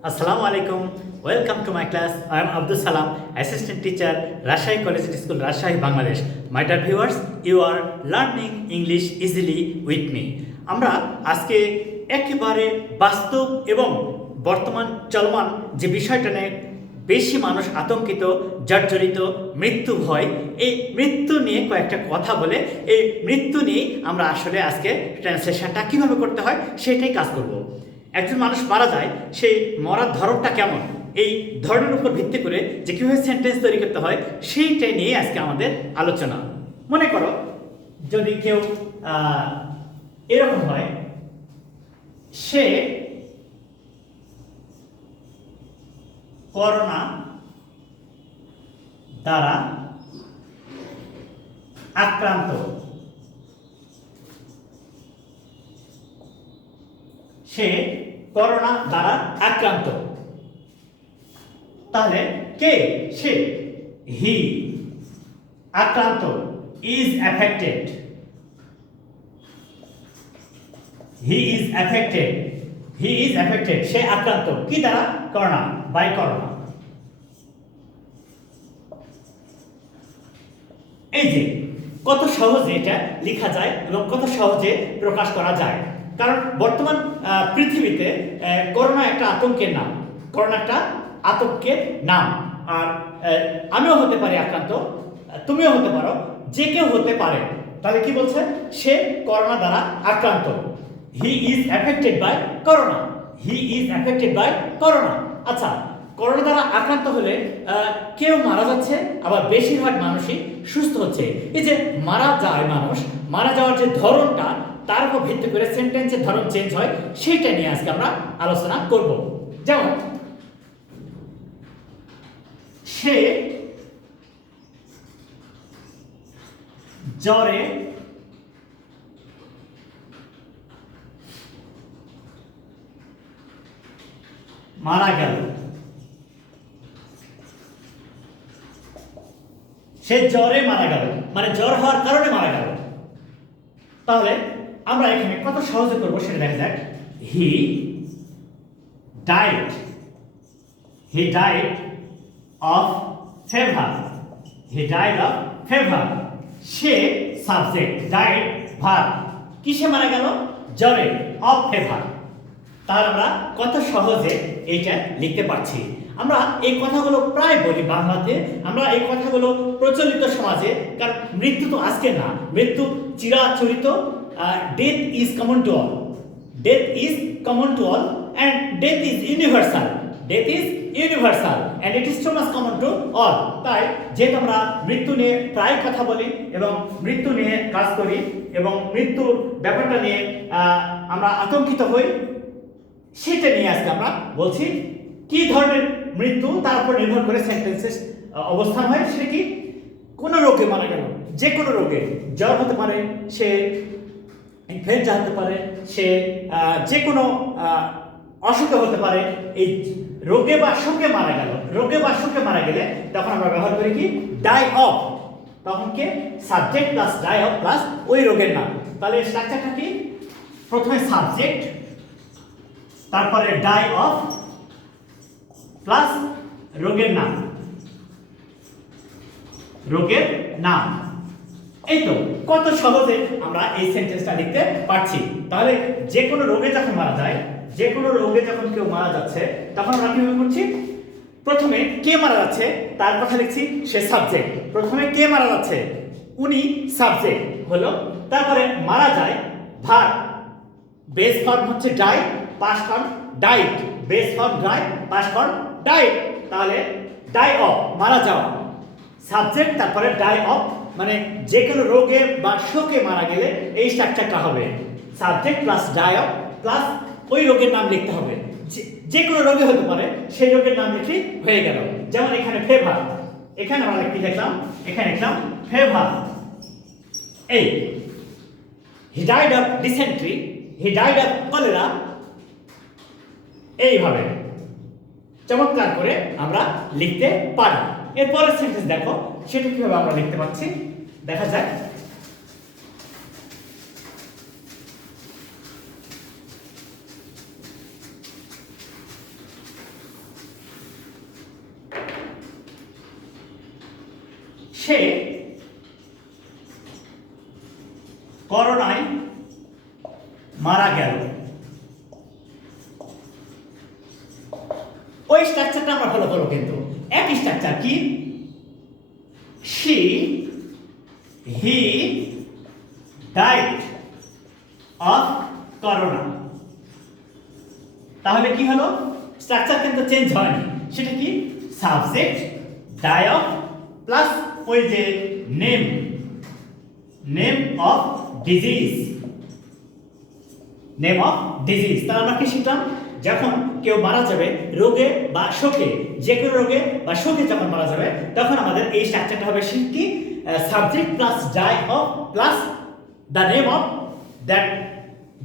Assalamu alaikum. Welcome to my class. I am Abdus Salam, Assistant Teacher, Rajshahi Collegiate School, Rajshahi, Bangladesh. My dear viewers, you are learning English easily with me. আমরা আজকে একেবারে বাস্তব এবং বর্তমান চলমান যে বিষয়টা নিয়ে বেশি মানুষ আতঙ্কিত, জর্জরিত, মৃত্যু ভয়, এই মৃত্যু নিয়ে কয়েকটা কথা বলে এই মৃত্যু নিয়ে আমরা আসলে আজকে ট্রান্সলেশনটা কীভাবে করতে হয় সেটাই কাজ করব। একজন মানুষ মারা যায়, সেই মরার ধরনটা কেমন, এই ধরনের উপর ভিত্তি করে যে কীভাবে সেন্টেন্স তৈরি করতে হয় সেইটাই নিয়ে আজকে আমাদের আলোচনা। মনে করো যদি কেউ এরকম হয়, সে করোনা দ্বারা আক্রান্ত, সে করোনা দ্বারা আক্রান্ত। তাহলে কে? সে, হি আক্রান্ত, is affected, he is affected, he is affected, সে আক্রান্ত কি দ্বারা? Corona, by corona. এই যে কত সহজে এটা লেখা যায় এবং কত সহজে প্রকাশ করা যায়, কারণ বর্তমান পৃথিবীতে করোনা একটা আতঙ্কের নাম, করোনা একটা আতঙ্কের নাম। আর আমিও হতে পারি আক্রান্ত, তুমিও হতে পারো, যে কেউ হতে পারে। তাহলে কি বলছে? সে করোনা দ্বারা আক্রান্ত, he is affected by corona, he is affected by corona. আচ্ছা, করোনা দ্বারা আক্রান্ত হলে কেউ মারা যাচ্ছে, আবার বেশিরভাগ মানুষই সুস্থ হচ্ছে। এই যে মারা যায় মানুষ, মারা যাওয়ার যে ধরনটা, তার উপর ভিত্তি করে সেন্টেন্সের ধরন চেঞ্জ হয়, সেইটা নিয়ে আজকে আমরা আলোচনা করব। যেমন সে জ্বরে মারা গেল, সে জ্বরে মারা গেল, মানে জ্বর হওয়ার কারণে মারা গেল। তাহলে আমরা এখানে কত সহজে করবো সেটা দেখা যাক। He died, he died of fever, he died of fever. সে সাবজেক্ট, ডাইড ভার্ব, কিসে মারা গেল? জ্বরে, অফ ফেভার। তাহলে আমরা কত সহজে এইটা লিখতে পারছি। আমরা এই কথাগুলো প্রায় বলি বাংলাতে, আমরা এই কথাগুলো প্রচলিত সমাজে, কারণ মৃত্যু তো আজকে না, মৃত্যু চিরাচরিত। Death is common to all, death is common to all, and death is universal, death is universal and it is so much common to all. তাই যেহেতু আমরা মৃত্যু নিয়ে প্রায় কথা বলি এবং মৃত্যু নিয়ে কাজ করি এবং মৃত্যুর ব্যাপারটা নিয়ে আমরা আতঙ্কিত হই, সেটা নিয়ে আজকে আমরা বলছি। কি ধরনের মৃত্যু তার উপর নির্ভর করে সেন্টেন্সের অবস্থান হয়। সেটা কি? কোনো রোগে মারা গেল, যে কোনো রোগে, জ্বর হতে পারে, সে ইনফ্লুয়েঞ্জা হতে পারে, সে যে কোনো অসুখে হতে পারে। এই রোগে বা শোকে মারা গেল, রোগে বা শোকে মারা গেলে তখন আমরা ব্যবহার করি কি? Die of. তখন কে? Subject plus die of plus ওই রোগের নাম। তাহলে স্ট্রাকচারটা কি? প্রথমে সাবজেক্ট, তারপরে ডাই অফ প্লাস রোগের নাম, রোগের নাম। এই তো কত সহজে আমরা এই সেন্টেন্সটা লিখতে পারছি। তাহলে যে কোনো রোগে যখন মারা যায়, যে কোনো রোগে যখন কেউ মারা যাচ্ছে, তখন আমরা কিভাবে করছি? প্রথমে কে মারা যাচ্ছে তার কথা লিখছি, সে সাবজেক্ট। প্রথমে কে মারা যাচ্ছে? উনি সাবজেক্ট হলো। তারপরে মারা যায়, ভার্ব, বেস ফর্ম হচ্ছে die, past form died, base form die, past form died. তাহলে ডাই অফ, মারা যাওয়া, সাবজেক্ট, তারপরে ডাই অফ, মানে যে কোনো রোগে বা শোকে মারা গেলে এই স্ট্রাকচারটা হবে। Subject plus die of plus ওই রোগের নাম লিখতে হবে। যে কোনো রোগে হতে পারে, সেই রোগের নাম লিখে হয়ে গেল। যেমন এখানে ফেভার, এখানে আমরা কি লিখলাম? এখানে লিখলাম ফেভার। এই হি died of dysentery, he died of cholera. এইভাবে চমৎকার করে আমরা লিখতে পারি। এরপরের সেন্টেন্স দেখো, সেটা কিভাবে আমরা লিখতে পাচ্ছি দেখা যাক। সে করোনায় মারা গেল। ওই স্ট্রাকচারটা আমরা ফলো করবো, কিন্তু একই স্ট্রাকচার কি, she he died of corona। তাহলে কি হলো, স্ট্রাকচার কিন্তু চেঞ্জ হয়নি। সেটা কি, সাবজেক্ট ডাই অফ প্লাস ওই যে name, name of disease, name of disease. তাহলে আমরা কি শিখলাম, যখন কেউ মারা যাবে রোগে বা শোকে, যে কোনো রোগে বা শোকে যখন মারা যাবে, তখন আমাদের এই স্ট্রাকচারটা হবে কি, subject plus die of plus the name of that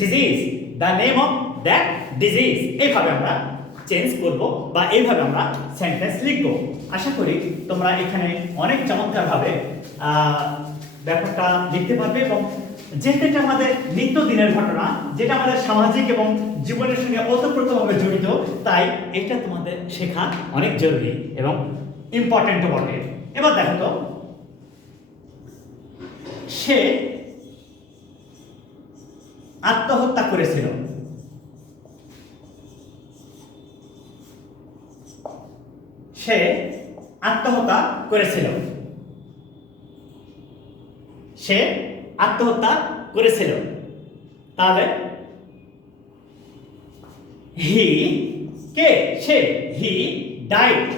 disease, the name of that disease. এইভাবে আমরা চেঞ্জ করব বা এইভাবে আমরা সেন্টেন্স লিখব। আশা করি তোমরা এখানে অনেক চমৎকারভাবে ব্যাপারটা লিখতে পারবে, এবং যেহেতু এটা আমাদের নিত্যদিনের ঘটনা, যেটা আমাদের সামাজিক এবং জীবনের সঙ্গে ওতপ্রোতভাবে জড়িত, তাই এটা তোমাদের শেখা অনেক জরুরি এবং ইম্পর্টেন্টও বটে। এবার দেখো তো, সে আত্মহত্যা করেছিল। সে আত্মহত্যা করেছিল। সে আত্মহত্যা করেছিল। তাহলে হি কে, সে, he died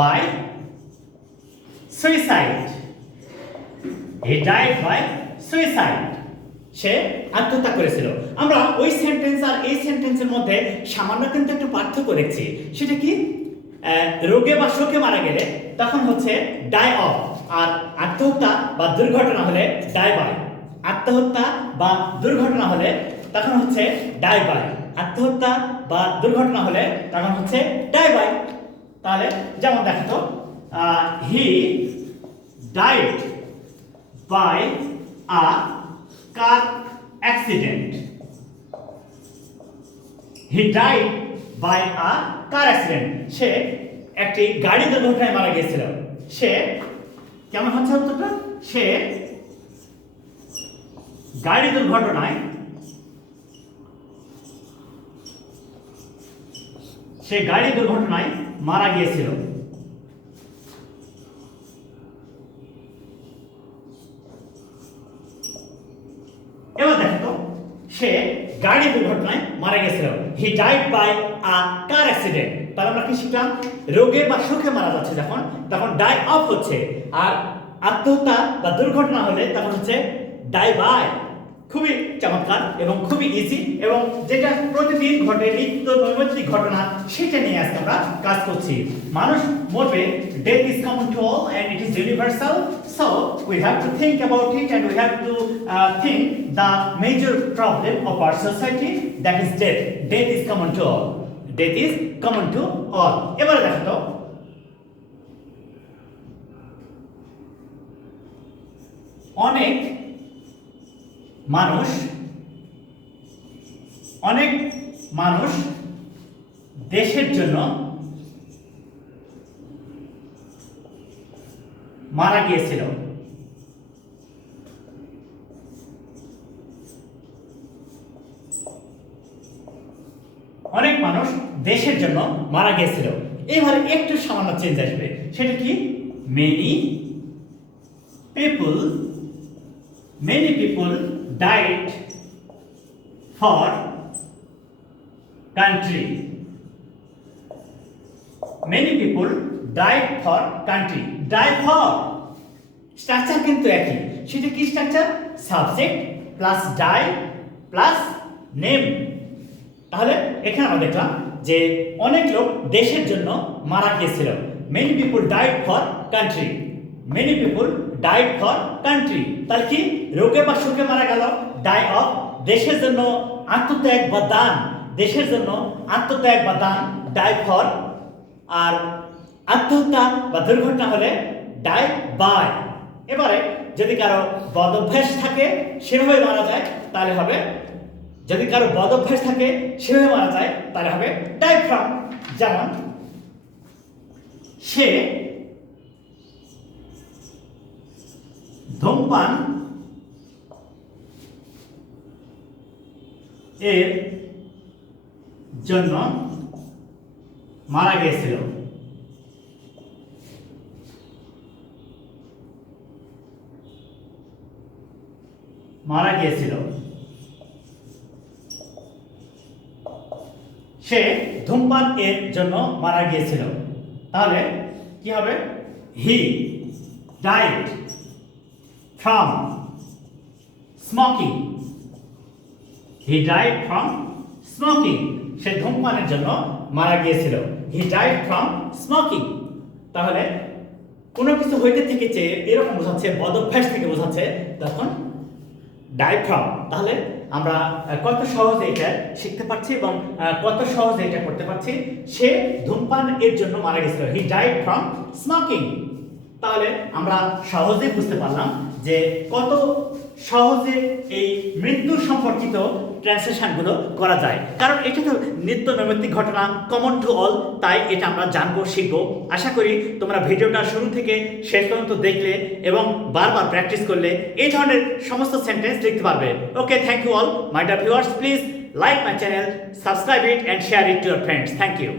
by suicide. He died by suicide. সে আত্মহত্যা করেছিল। আমরা ওই সেন্টেন্স আর এই সেন্টেন্সের মধ্যে সামান্য কিন্তু একটু পার্থক্য দেখছি। সেটা কি, রোগে বা শোকে মারা গেলে তখন হচ্ছে ডাই অফ, আর আত্মহত্যা বা দুর্ঘটনা হলে ডাই বাই। আত্মহত্যা বা দুর্ঘটনা হলে তখন হচ্ছে ডাই বাই। আত্মহত্যা বা দুর্ঘটনা হলে তখন হচ্ছে ডাই বাই। তাহলে যেমন দেখো তো, he died by a car accident. He died by a car accident. সে একটি গাড়ি দুর্ঘটনায় মারা গিয়েছিল। সে, কেমন হচ্ছে উত্তরটা, সে গাড়ি দুর্ঘটনায়, সে গাড়ি দুর্ঘটনায় মারা গিয়েছিল। এবার দেখো তো, সে গাড়ি দুর্ঘটনায় মারা গেছিল। He died by a car accident. তাহলে আমরা কি শিখলাম, রোগে বা শোকে মারা যাচ্ছে যখন, তখন ডাই অফ হচ্ছে, আর আত্মহত্যা বা দুর্ঘটনা হলে তখন হচ্ছে ডাই বাই। খুবই চমৎকার এবং খুবই ইজি, এবং যেটা প্রতিদিন ঘটে, নিত্য নৈমিত্তিক ঘটনা, সেটা নিয়ে আজকে আমরা কাজ করছি। মানুষ মরবে, death is common to all and it is universal, so we have to think about it and we have to think the major problem of our society, that is death. Death is common to all. Death is common to all. এবারে দেখো তো, অনেক মানুষ দেশের জন্য মারা গিয়েছিল। অনেক মানুষ দেশের জন্য মারা গিয়েছিল। এবারে একটু সামান্য চেঞ্জ আসবে। সেটা কি, many people died for country. Many people died for country. Die for structure কিন্তু একই। সেটা কি structure, subject plus die plus name. তাহলে এখানে আমরা দেখলাম যে অনেক লোক দেশের জন্য মারা গিয়েছিল। Many people died for country. Many people died for country. তাহলে কি, রোগে বা শোকে মারা গেল, ডাই অফ, দেশের জন্য আত্মত্যাগ বা দান, দেশের জন্য আত্মত্যাগ বা দান, ডাই ফর, আর আত্মহত্যা বা দুর্ঘটনা হলে ডাই বাই। এবারে যদি কারো বদ অভ্যাস থাকে সেভাবে মারা যায় তাহলে হবে, যদি কারো বদ অভ্যাস থাকে সেভাবে মারা যায় তাহলে হবে ডাই ফ্রম। যেমন সে ধূমপান এর জন্য মারা গিয়েছিল। সে ধূমপান এর জন্য মারা গিয়েছিল। তাহলে কি হবে? He died from smoking. He died from smoking. সে ধূমপানের জন্য মারা গিয়েছিল। He died from smoking. তাহলে কোনো কিছু হইতে থেকে চেয়ে এরকম বোঝাচ্ছে, বদভ্যাস থেকে বোঝাচ্ছে, তখন ডাই ফ্রম। তাহলে আমরা কত সহজে এটা শিখতে পারছি এবং কত সহজে এটা করতে পারছি। সে ধূমপান এর জন্য মারা গেছিল। He died from smoking. তাহলে আমরা সহজেই বুঝতে পারলাম যে কত সহজে এই মৃত্যু সম্পর্কিত ট্রান্সলেশনগুলো করা যায়, কারণ এটা তো নিত্য নৈমিত্তিক ঘটনা, কমন টু অল, তাই এটা আমরা জানবো, শিখবো। আশা করি তোমরা ভিডিওটা শুরু থেকে শেষ পর্যন্ত দেখলে এবং বারবার প্র্যাকটিস করলে এই ধরনের সমস্ত সেন্টেন্স লিখতে পারবে। Okay, thank you all my dear viewers. Please like my channel, subscribe it and share it to your friends. Thank you.